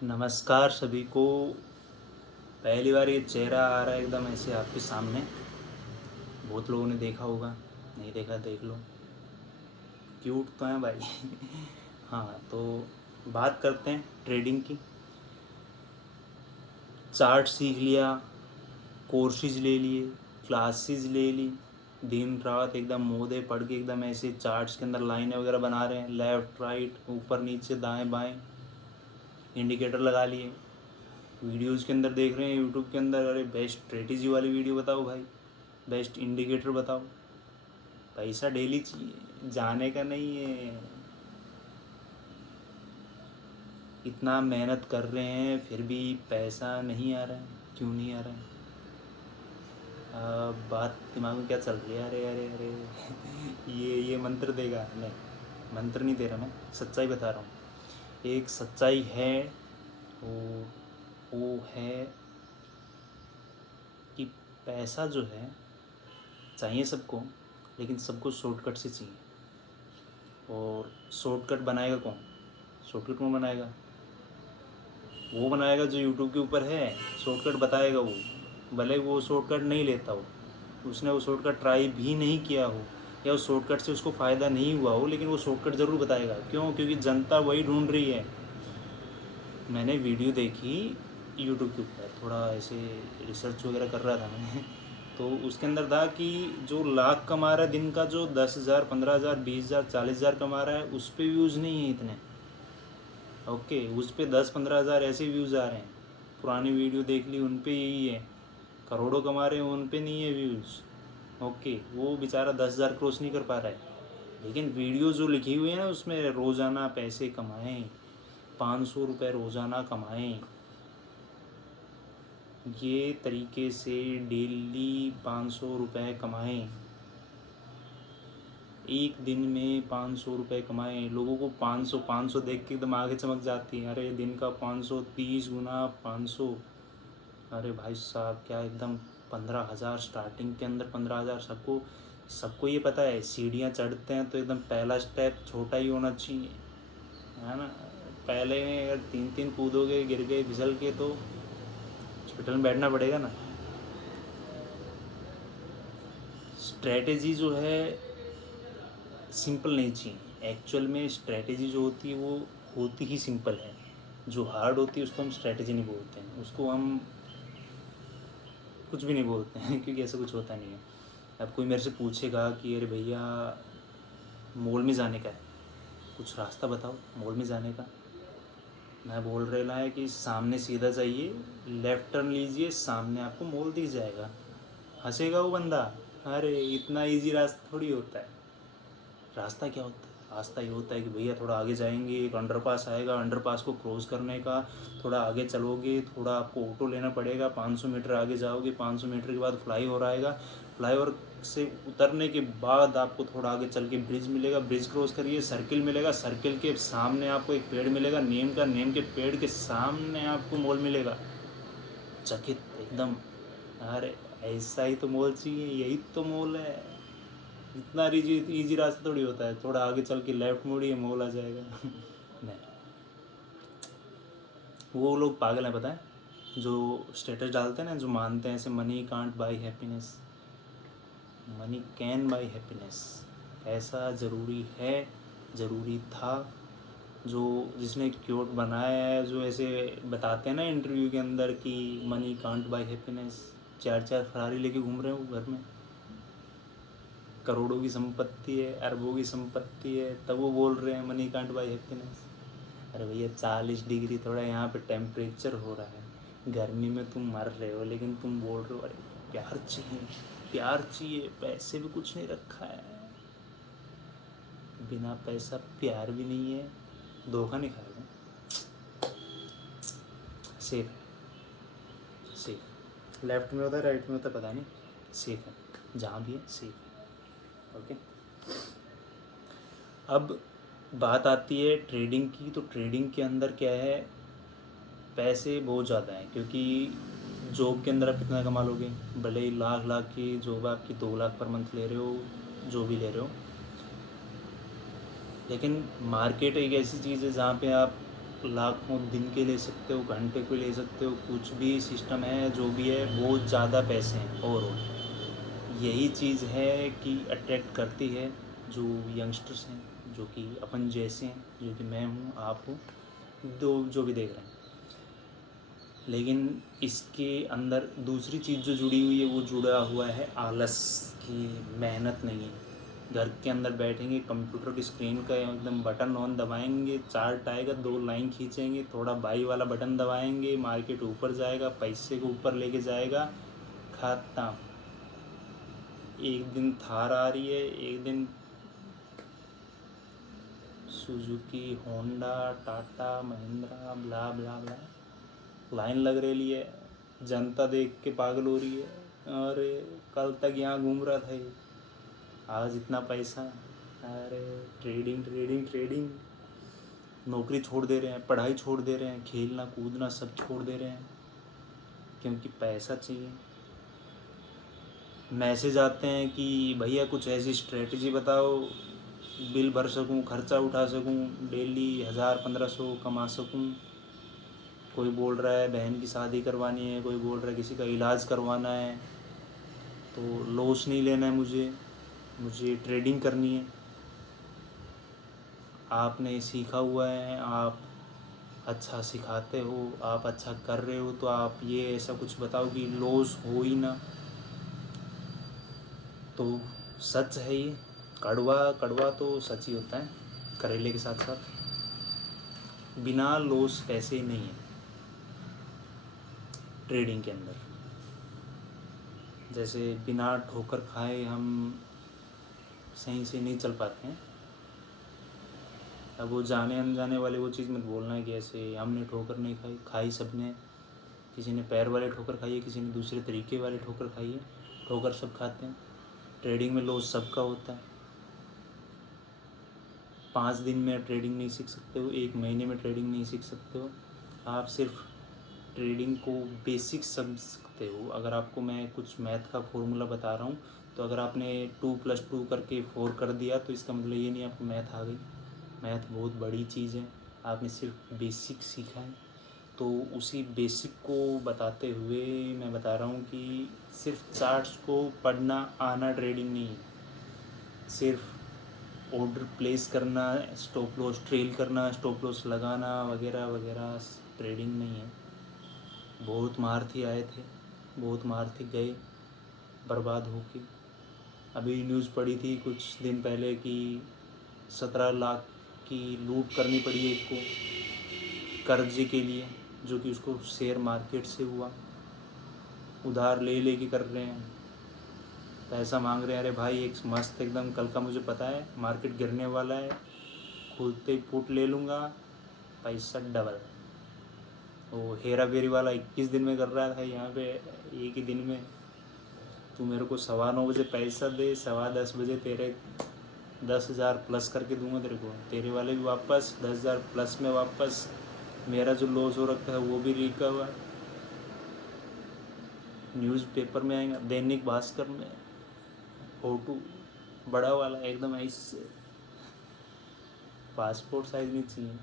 नमस्कार सभी को। पहली बार ये चेहरा आ रहा है एकदम ऐसे आपके सामने। बहुत लोगों ने देखा होगा, नहीं देखा देख लो। क्यूट तो हैं भाई। हाँ, तो बात करते हैं ट्रेडिंग की। चार्ट सीख लिया, कोर्सेज ले लिए, क्लासेस ले ली, दिन रात एकदम मोदे पढ़ के एकदम ऐसे चार्ट्स के अंदर लाइनें वगैरह बना रहे हैं, लेफ़्ट राइट ऊपर नीचे दाएं बाएं, इंडिकेटर लगा लिए। वीडियोज़ के अंदर देख रहे हैं यूट्यूब के अंदर, अरे बेस्ट स्ट्रेटेजी वाली वीडियो बताओ भाई, बेस्ट इंडिकेटर बताओ। पैसा डेली चाहिए, जाने का नहीं है। इतना मेहनत कर रहे हैं फिर भी पैसा नहीं आ रहा है, क्यों नहीं आ रहा है? बात दिमाग में क्या चल रही है? अरे अरे अरे ये मंत्र देगा? नहीं, मंत्र नहीं दे रहा, मैं सच्चाई बता रहा हूँ। एक सच्चाई है, वो है कि पैसा जो है चाहिए सबको, लेकिन सबको शॉर्टकट से चाहिए। और शॉर्टकट बनाएगा कौन? शॉर्टकट कौन बनाएगा? वो बनाएगा जो यूट्यूब के ऊपर है, शॉर्टकट बताएगा वो। भले वो शॉर्टकट नहीं लेता हो, उसने वो शॉर्टकट ट्राई भी नहीं किया हो, या उस शॉर्टकट से उसको फ़ायदा नहीं हुआ हो, लेकिन वो शॉर्टकट ज़रूर बताएगा। क्यों? क्योंकि जनता वही ढूंढ रही है। मैंने वीडियो देखी यूट्यूब के ऊपर, थोड़ा ऐसे रिसर्च वगैरह कर रहा था मैं। तो उसके अंदर था कि जो लाख कमा रहा है दिन का, जो 10,000 15,000 20,000 40,000 कमा रहा है, उस पर व्यूज़ नहीं है इतने। ओके, उस पर 10-15 हज़ार ऐसे व्यूज़ आ रहे हैं। पुरानी वीडियो देख ली, उन पे यही है। करोड़ों कमा रहे हैं, उन पे नहीं है व्यूज़। ओके, वो बेचारा 10,000 क्रॉस नहीं कर पा रहा है। लेकिन वीडियो जो लिखी हुई है ना, उसमें रोज़ाना पैसे कमाएं, 500 रुपये रोज़ाना कमाएं, ये तरीके से डेली 500 रुपये कमाएं, एक दिन में 500 रुपये कमाएं। लोगों को 500 500 देख के एकदम आगे चमक जाती है। अरे दिन का 500, 30 गुना 500। अरे भाई साहब, क्या एकदम 15,000 स्टार्टिंग के अंदर, 15,000। सबको सबको ये पता है, सीढ़ियाँ चढ़ते हैं तो एकदम पहला स्टेप छोटा ही होना चाहिए, है ना। पहले में अगर 3-3 कूदोगे, गिर गए, फिसल के, तो हॉस्पिटल में बैठना पड़ेगा ना। स्ट्रेटेजी जो है सिंपल नहीं चाहिए। एक्चुअल में स्ट्रेटेजी जो होती है वो होती ही सिंपल है। जो हार्ड होती है उसको हम स्ट्रेटेजी नहीं बोलते हैं, उसको हम कुछ भी नहीं बोलते हैं। क्योंकि ऐसा कुछ होता नहीं है। अब कोई मेरे से पूछेगा कि अरे भैया मॉल में जाने का है, कुछ रास्ता बताओ मॉल में जाने का। मैं बोल रहा है कि सामने सीधा जाइए, लेफ़्ट टर्न लीजिए, सामने आपको मॉल दिख जाएगा। हंसेगा वो बंदा, अरे इतना इजी रास्ता थोड़ी होता है। रास्ता क्या होता है? रास्ता ये होता है कि भैया थोड़ा आगे जाएंगे, एक अंडरपास आएगा, अंडरपास को क्रॉस करने का थोड़ा आगे चलोगे, थोड़ा आपको ऑटो लेना पड़ेगा, 500 मीटर आगे जाओगे, 500 मीटर के बाद फ्लाईओवर आएगा, फ्लाईओवर से उतरने के बाद आपको थोड़ा आगे चल के ब्रिज मिलेगा, ब्रिज क्रॉस करिए, सर्किल मिलेगा, सर्किल के सामने आपको एक पेड़ मिलेगा नीम का, नीम के पेड़ के सामने आपको मॉल मिलेगा। चकित एकदम, अरे ऐसा ही तो मॉल चाहिए, यही तो मॉल है। इतना इजी रास्ता थोड़ी होता है, थोड़ा आगे चल के लेफ्ट मोड़िए, मॉल आ जाएगा। नहीं, वो लोग पागल हैं, पता है, जो स्टेटस डालते हैं ना, जो मानते हैं ऐसे, money can't by happiness, money can buy happiness. ऐसा ज़रूरी है, ज़रूरी था। जो जिसने क्योट बनाया है, जो ऐसे बताते हैं ना इंटरव्यू के अंदर कि money can't by happiness, 4-4 Ferrari लेके घूम रहे हो घर में, करोड़ों की संपत्ति है, अरबों की संपत्ति है, तब वो बोल रहे हैं मनी कांट बाई हैप्पीनेस। अरे भैया 40 डिग्री थोड़ा यहाँ पे टेम्परेचर हो रहा है, गर्मी में तुम मर रहे हो, लेकिन तुम बोल रहे हो अरे प्यार चाहिए, प्यार चाहिए। पैसे भी कुछ नहीं रखा है, बिना पैसा प्यार भी नहीं है। धोखा नहीं खाएगा, सेफ है, सेफ। लेफ्ट में होता है, राइट में होता है, पता नहीं, सेफ है, जहाँ भी है सेफ है। ओके, अब बात आती है ट्रेडिंग की। तो ट्रेडिंग के अंदर क्या है, पैसे बहुत ज़्यादा हैं, क्योंकि जॉब के अंदर आप कितना कमा लोगे? भले ही लाख लाख की जॉब आपकी, 2 लाख पर मंथ ले रहे हो, जो भी ले रहे हो, लेकिन मार्केट एक ऐसी चीज़ है जहाँ पे आप लाखों दिन के ले सकते हो, घंटे के ले सकते हो, कुछ भी सिस्टम है, जो भी है, बहुत ज़्यादा पैसे हैं ओवरऑल। यही चीज़ है कि अट्रैक्ट करती है जो यंगस्टर्स हैं, जो कि अपन जैसे हैं, जो कि मैं हूँ, आप हो, दो जो भी देख रहे हैं। लेकिन इसके अंदर दूसरी चीज़ जो जुड़ी हुई है, वो जुड़ा हुआ है आलस की। मेहनत नहीं है। घर के अंदर बैठेंगे, कंप्यूटर की स्क्रीन का एकदम बटन ऑन दबाएंगे, चार्ट आएगा, 2 लाइन खींचेंगे, थोड़ा बाई वाला बटन दबाएंगे, मार्केट ऊपर जाएगा, पैसे को ऊपर लेके जाएगा, खत्म। एक दिन थार आ रही है, एक दिन सुजुकी, होंडा, टाटा, महिंद्रा, ब्ला ब्ला ब्ला, लाइन लग रही है, जनता देख के पागल हो रही है। अरे कल तक यहाँ घूम रहा था ये, आज इतना पैसा। अरे ट्रेडिंग ट्रेडिंग ट्रेडिंग। नौकरी छोड़ दे रहे हैं, पढ़ाई छोड़ दे रहे हैं, खेलना कूदना सब छोड़ दे रहे हैं, क्योंकि पैसा चाहिए। मैसेज आते हैं कि भैया कुछ ऐसी स्ट्रेटजी बताओ, बिल भर सकूं, खर्चा उठा सकूं, डेली 1000-1500 कमा सकूं। कोई बोल रहा है बहन की शादी करवानी है, कोई बोल रहा है किसी का इलाज करवाना है, तो लॉस नहीं लेना है मुझे ट्रेडिंग करनी है। आपने सीखा हुआ है, आप अच्छा सिखाते हो, आप अच्छा कर रहे हो, तो आप ये ऐसा कुछ बताओ कि लॉस हो ही ना। तो सच है ये, कड़वा कड़वा तो सच ही होता है, करेले के साथ साथ। बिना लॉस पैसे नहीं है ट्रेडिंग के अंदर। जैसे बिना ठोकर खाए हम सही से नहीं चल पाते हैं। अब वो जाने अनजाने वाले वो चीज़ मत बोलना है कि ऐसे हमने ठोकर नहीं खाई, खाई सबने। किसी ने पैर वाले ठोकर खाई है, किसी ने दूसरे तरीके वाले ठोकर खाई है, ठोकर सब खाते हैं। ट्रेडिंग में लॉस सबका होता है। 5 दिन में ट्रेडिंग नहीं सीख सकते हो, 1 महीने में ट्रेडिंग नहीं सीख सकते हो। आप सिर्फ ट्रेडिंग को बेसिक समझ सकते हो। अगर आपको मैं कुछ मैथ का फॉर्मूला बता रहा हूँ, तो अगर आपने 2+2 करके 4 कर दिया, तो इसका मतलब ये नहीं आपको मैथ आ गई। मैथ बहुत बड़ी चीज़ है, आपने सिर्फ बेसिक सीखा है। तो उसी बेसिक को बताते हुए मैं बता रहा हूँ कि सिर्फ चार्ट्स को पढ़ना आना ट्रेडिंग नहीं है। सिर्फ ऑर्डर प्लेस करना, स्टॉप लॉस ट्रेल करना, स्टॉप लॉस लगाना वगैरह वगैरह ट्रेडिंग नहीं है। बहुत महारथी आए थे, बहुत महारथी गए बर्बाद होके। अभी न्यूज़ पड़ी थी कुछ दिन पहले कि 17 लाख की लूट करनी पड़ी एक को कर्जे के लिए, जो कि उसको शेयर मार्केट से हुआ। उधार ले के कर रहे हैं, पैसा मांग रहे हैं। अरे भाई एक मस्त एकदम कल का मुझे पता है मार्केट गिरने वाला है, खुलते ही पुट ले लूँगा, पैसा डबल। वो हेरा फेरी वाला 21 दिन में कर रहा था, यहाँ पे एक ही दिन में। तू मेरे को 9:15 बजे पैसा दे, 10:15 बजे तेरे 10,000 प्लस करके दूंगा तेरे को, तेरे वाले भी वापस, 10,000 प्लस में वापस, मेरा जो लॉस हो रखा है वो भी रिकवर। न्यूज़पेपर में आएगा, दैनिक भास्कर में फोटो बड़ा वाला एकदम ऐसे, पासपोर्ट साइज नहीं चाहिए।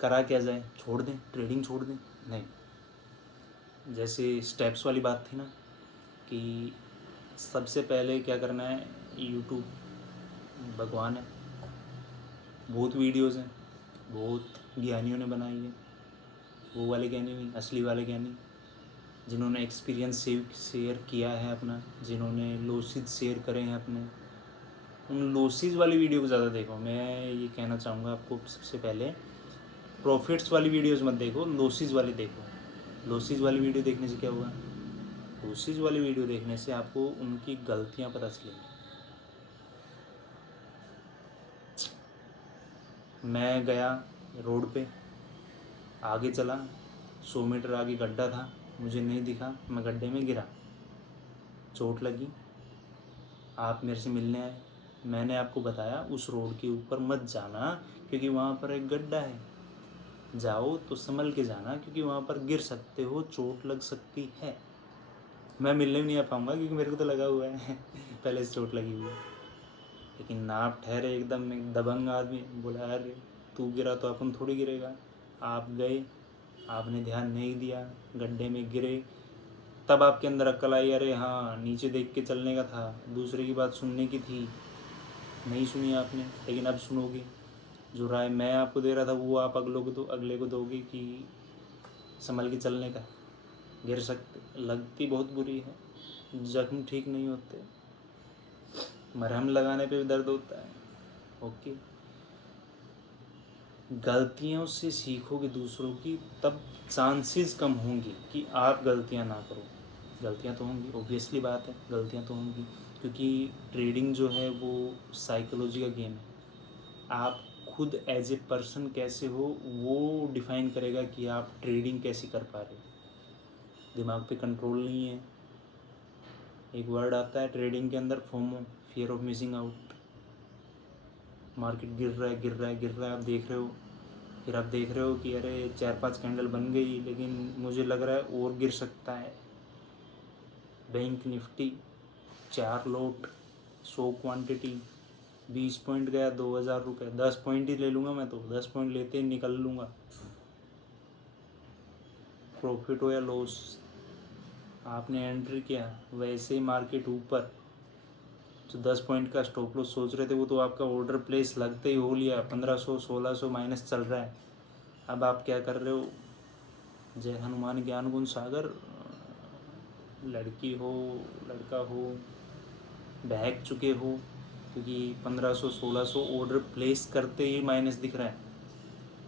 करा क्या जाए, छोड़ दें ट्रेडिंग, छोड़ दें? नहीं। जैसे स्टेप्स वाली बात थी ना, कि सबसे पहले क्या करना है, यूट्यूब भगवान है, बहुत वीडियोस हैं, बहुत ज्ञानियों ने बनाई है। वो वाले ज्ञानी नहीं, असली वाले ज्ञानी, जिन्होंने एक्सपीरियंस शेयर किया है अपना, जिन्होंने लॉसेस शेयर करे हैं अपने, उन लॉसेस वाली वीडियो को ज़्यादा देखो। मैं ये कहना चाहूँगा आपको, सबसे पहले प्रॉफिट्स वाली वीडियोस मत देखो, लॉसेस वाली देखो। लॉसेस वाली वीडियो देखने से क्या होगा, लॉसेस वाली वीडियो देखने से आपको उनकी गलतियाँ पता चलेंगी। मैं गया रोड पे, आगे चला, 100 मीटर आगे गड्ढा था, मुझे नहीं दिखा, मैं गड्ढे में गिरा, चोट लगी। आप मेरे से मिलने आए, मैंने आपको बताया उस रोड के ऊपर मत जाना, क्योंकि वहाँ पर एक गड्ढा है। जाओ तो संभल के जाना, क्योंकि वहाँ पर गिर सकते हो, चोट लग सकती है। मैं मिलने भी नहीं आ पाऊँगा, क्योंकि मेरे को तो लगा हुआ है पहले से चोट लगी हुई है। लेकिन आप ठहरे एकदम एक दबंग आदमी, बोला अरे तू गिरा तो अपन थोड़ी गिरेगा। आप गए, आपने ध्यान नहीं दिया, गड्ढे में गिरे, तब आपके अंदर अक्ल आई, अरे हाँ नीचे देख के चलने का था, दूसरे की बात सुनने की थी, नहीं सुनी आपने, लेकिन अब सुनोगे। जो राय मैं आपको दे रहा था वो आप अगले को दोगे कि संभल के चलने का। गिर सकते, लगती बहुत बुरी है, जख्म ठीक नहीं होते, मरहम लगाने पे भी दर्द होता है। ओके, गलतियों से सीखोगे दूसरों की, तब चांसेस कम होंगी कि आप गलतियां ना करो। गलतियां तो होंगी, ऑब्वियसली बात है, गलतियां तो होंगी, क्योंकि ट्रेडिंग जो है वो साइकोलॉजी का गेम है। आप खुद एज ए पर्सन कैसे हो वो डिफाइन करेगा कि आप ट्रेडिंग कैसे कर पा रहे हो। दिमाग पे कंट्रोल नहीं है। एक वर्ड आता है ट्रेडिंग के अंदर, FOMO, fear of missing out. Market गिर रहा है गिर रहा है गिर रहा है, आप देख रहे हो, फिर आप देख रहे हो कि अरे 4-5 कैंडल बन गई, लेकिन मुझे लग रहा है और गिर सकता है। बैंक निफ्टी 4 लोट, 100 क्वांटिटी, 20 पॉइंट गया, 2000 रुपये, 10 पॉइंट ही ले लूँगा मैं तो, 10 पॉइंट लेते ही निकल लूँगा। प्रॉफिट हो या लॉस, आपने एंट्री किया, वैसे ही मार्केट ऊपर, जो 10 पॉइंट का स्टॉप लॉस सोच रहे थे वो तो आपका ऑर्डर प्लेस लगते ही हो लिया, 1500-1600 माइनस चल रहा है। अब आप क्या कर रहे हो, जय हनुमान ज्ञान गुण सागर, लड़की हो लड़का हो, बहक चुके हो, क्योंकि 1500-1600 ऑर्डर प्लेस करते ही माइनस दिख रहा है।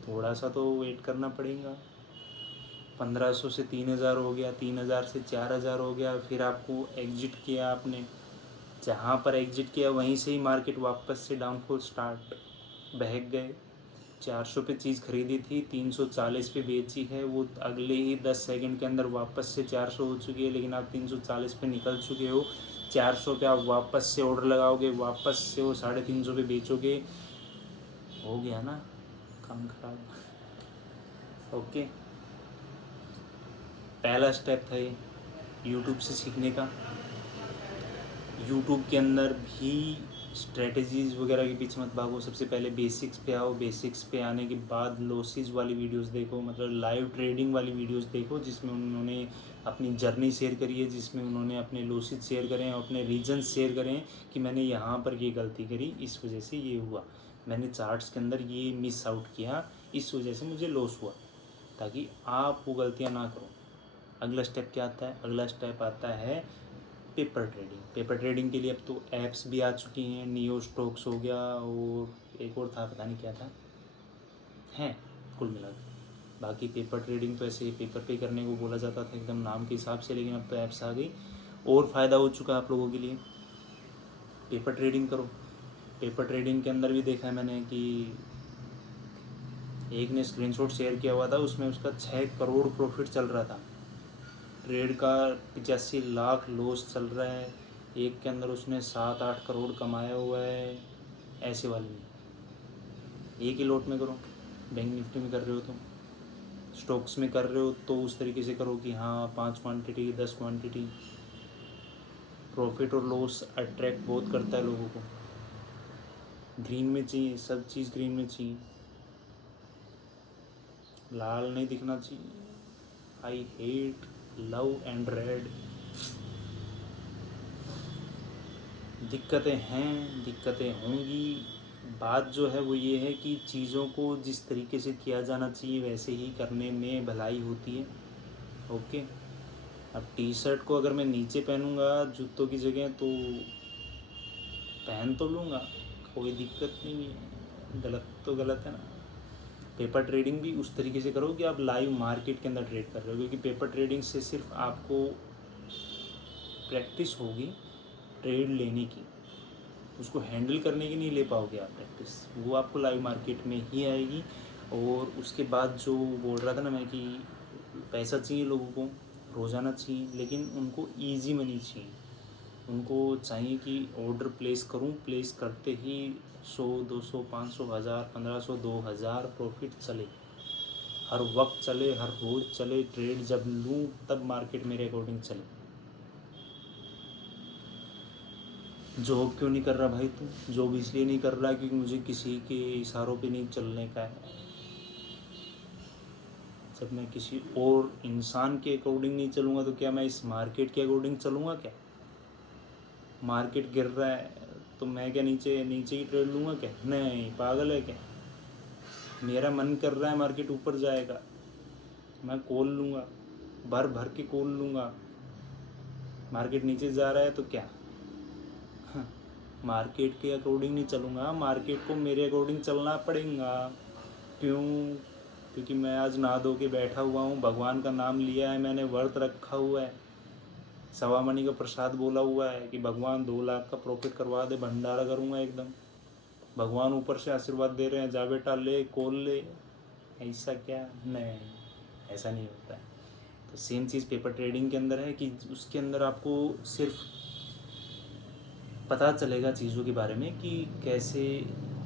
थोड़ा सा तो वेट करना पड़ेगा। 1500 से 3000 हो गया, 3000 से 4000 हो गया, फिर आपको एग्जिट किया आपने, जहाँ पर एग्जिट किया वहीं से ही मार्केट वापस से डाउनफॉल स्टार्ट, बहक गए। 400 पे चीज़ खरीदी थी, 340 पे बेची है, वो अगले ही 10 सेकंड के अंदर वापस से 400 हो चुकी है, लेकिन आप 340 पे निकल चुके हो। 400 पे आप वापस से ऑर्डर लगाओगे, वापस से वो 350 पे बेचोगे, हो गया ना काम खराब। ओके, पहला स्टेप था ये यूट्यूब से सीखने का। यूट्यूब के अंदर भी स्ट्रेटजीज़ वगैरह के पीछे मत भागो, सबसे पहले बेसिक्स पे आओ। बेसिक्स पे आने के बाद लॉसेस वाली वीडियोस देखो, मतलब लाइव ट्रेडिंग वाली वीडियोस देखो, जिसमें उन्होंने अपनी जर्नी शेयर करी है, जिसमें उन्होंने अपने लॉसेस शेयर करें हैं, अपने रीजंस शेयर करें कि मैंने यहाँ पर ये गलती करी, इस वजह से ये हुआ, मैंने चार्ट्स के अंदर ये मिस आउट किया, इस वजह से मुझे लॉस हुआ, ताकि आप वो गलतियाँ ना करो। अगला स्टेप क्या आता है, अगला स्टेप आता है पेपर ट्रेडिंग। पेपर ट्रेडिंग के लिए अब तो ऐप्स भी आ चुकी हैं, नियो स्टॉक्स हो गया, और एक और था, पता नहीं क्या था, हैं कुल मिला के। बाकी पेपर ट्रेडिंग तो ऐसे पेपर पे करने को बोला जाता था एकदम नाम के हिसाब से, लेकिन अब तो ऐप्स आ गई और फ़ायदा हो चुका है आप लोगों के लिए। पेपर ट्रेडिंग करो। पेपर ट्रेडिंग के अंदर भी देखा है मैंने कि एक ने स्क्रीनशॉट शेयर किया हुआ था, उसमें उसका 6 करोड़ प्रॉफिट चल रहा था, ट्रेड का 85 लाख लॉस चल रहा है, एक के अंदर उसने 7-8 करोड़ कमाया हुआ है। ऐसे वाले में एक ही लॉट में करो। बैंक निफ्टी में कर रहे हो तो, स्टॉक्स में कर रहे हो तो उस तरीके से करो कि हाँ 5 क्वांटिटी 10 क्वांटिटी। प्रॉफिट और लॉस अट्रैक्ट बहुत करता है लोगों को, ग्रीन में चाहिए, सब चीज़ ग्रीन में चाहिए, लाल नहीं दिखना चाहिए। I hate love and red. दिक्कतें हैं, दिक्कतें होंगी। बात जो है वो ये है कि चीज़ों को जिस तरीके से किया जाना चाहिए वैसे ही करने में भलाई होती है। ओके, अब टी शर्ट को अगर मैं नीचे पहनूंगा जूतों की जगह तो पहन तो लूँगा, कोई दिक्कत नहीं है, गलत तो गलत है ना। पेपर ट्रेडिंग भी उस तरीके से करो कि आप लाइव मार्केट के अंदर ट्रेड कर रहे हो, क्योंकि पेपर ट्रेडिंग से सिर्फ आपको प्रैक्टिस होगी ट्रेड लेने की, उसको हैंडल करने की नहीं ले पाओगे आप प्रैक्टिस, वो आपको लाइव मार्केट में ही आएगी। और उसके बाद जो बोल रहा था ना मैं कि पैसा चाहिए लोगों को, रोज़ाना चाहिए, लेकिन उनको इजी मनी चाहिए। उनको चाहिए कि ऑर्डर प्लेस करूं, प्लेस करते ही 100 200 500 1000 1500 2000 प्रॉफिट चले, हर वक्त चले, हर रोज़ चले, ट्रेड जब लूँ तब मार्केट मेरे अकॉर्डिंग चले। जॉब क्यों नहीं कर रहा भाई तू? जॉब इसलिए नहीं कर रहा क्योंकि मुझे किसी के इशारों पे नहीं चलने का है। जब मैं किसी और इंसान के अकॉर्डिंग नहीं चलूँगा तो क्या मैं इस मार्केट के अकॉर्डिंग चलूँगा क्या? मार्केट गिर रहा है तो मैं क्या नीचे नीचे ही ट्रेड लूँगा क्या? नहीं, पागल है क्या? मेरा मन कर रहा है मार्केट ऊपर जाएगा, मैं कॉल लूँगा, भर भर के कॉल लूँगा। मार्केट नीचे जा रहा है तो क्या? मार्केट के अकॉर्डिंग नहीं चलूँगा, मार्केट को मेरे अकॉर्डिंग चलना पड़ेगा। क्यों? क्योंकि मैं आज नहा धो के बैठा हुआ हूँ, भगवान का नाम लिया है मैंने, व्रत रखा हुआ है, सवा मणि का प्रसाद बोला हुआ है कि भगवान 2 लाख का प्रॉफिट करवा दे, भंडारा करूँगा एकदम। भगवान ऊपर से आशीर्वाद दे रहे हैं, जा बेटा ले कॉल ले। ऐसा क्या? नहीं, ऐसा नहीं होता है। तो सेम चीज़ पेपर ट्रेडिंग के अंदर है कि उसके अंदर आपको सिर्फ पता चलेगा चीज़ों के बारे में कि कैसे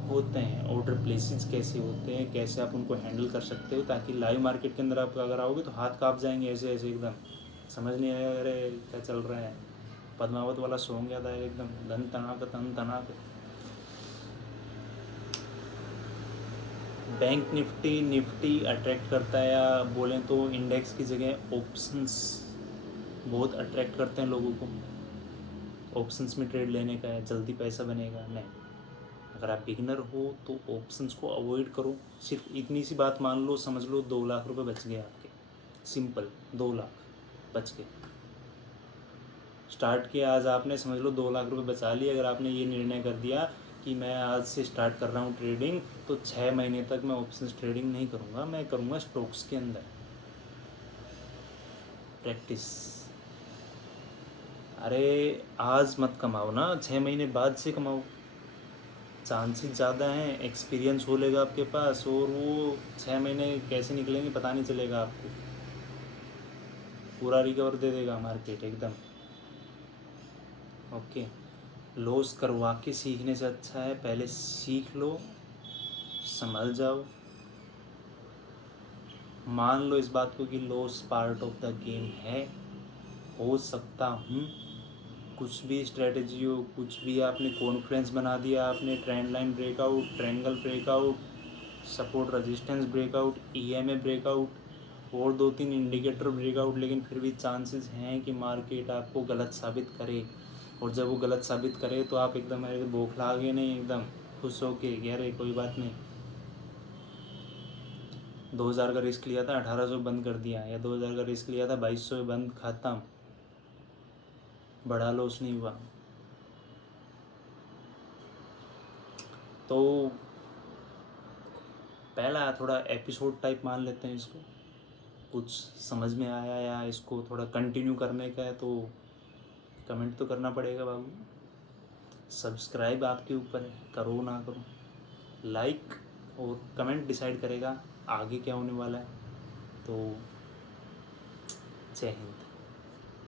होते हैं, ऑर्डर प्लेसेस कैसे होते हैं, कैसे आप उनको हैंडल कर सकते हो, ताकि लाइव मार्केट के अंदर आप अगर आओगे तो हाथ काँप जाएंगे ऐसे ऐसे एकदम, समझ नहीं आएगा अरे क्या चल रहा है। पद्मावत वाला सॉन्ग याद आएगा एकदम, धन तनाक तन तनाक। बैंक निफ्टी अट्रैक्ट करता है, या बोलें तो इंडेक्स की जगह ऑप्शंस बहुत अट्रैक्ट करते हैं लोगों को। ऑप्शंस में ट्रेड लेने का है, जल्दी पैसा बनेगा, नहीं। अगर आप बिगिनर हो तो ऑप्शंस को अवॉइड करो। सिर्फ इतनी सी बात मान लो, समझ लो 2 लाख रुपए बच गए आपके, सिंपल 2 लाख बच गए। स्टार्ट किया आज आपने, समझ लो 2 लाख रुपए बचा लिए। अगर आपने ये निर्णय कर दिया कि मैं आज से स्टार्ट कर रहा हूँ ट्रेडिंग, तो 6 महीने तक मैं ऑप्शंस ट्रेडिंग नहीं करूँगा, मैं करूँगा स्टॉक्स के अंदर प्रैक्टिस। अरे आज मत कमाओ ना, 6 महीने बाद से कमाओ, चांसेस ज़्यादा हैं, एक्सपीरियंस हो लेगा आपके पास, और वो 6 महीने कैसे निकलेंगे पता नहीं चलेगा आपको, पूरा रिकवर दे देगा मार्केट एकदम। ओके, लॉस करवा के सीखने से अच्छा है पहले सीख लो, संभल जाओ, मान लो इस बात को कि loss part of the game है, हो सकता हूँ। कुछ भी स्ट्रेटजी हो, कुछ भी आपने कॉन्फिडेंस बना दिया, आपने trend line breakout, triangle breakout, support resistance breakout, EMA breakout और 2-3 इंडिकेटर ब्रेकआउट, लेकिन फिर भी चांसेस हैं कि मार्केट आपको गलत साबित करे। और जब वो गलत साबित करे तो आप एकदम अरे बौखला गए नहीं, एकदम खुश हो के कह रहे कोई बात नहीं, 2000 का रिस्क लिया था 1800 बंद कर दिया, या 2000 का रिस्क लिया था 2200 बंद, खत्म, बड़ा लॉस नहीं हुआ। तो पहला थोड़ा एपिसोड टाइप मान लेते हैं इसको, कुछ समझ में आया या इसको थोड़ा कंटिन्यू करने का है तो कमेंट तो करना पड़ेगा बाबू। सब्सक्राइब आपके ऊपर है, करो ना करो, लाइक और कमेंट डिसाइड करेगा आगे क्या होने वाला है। तो जय हिंद।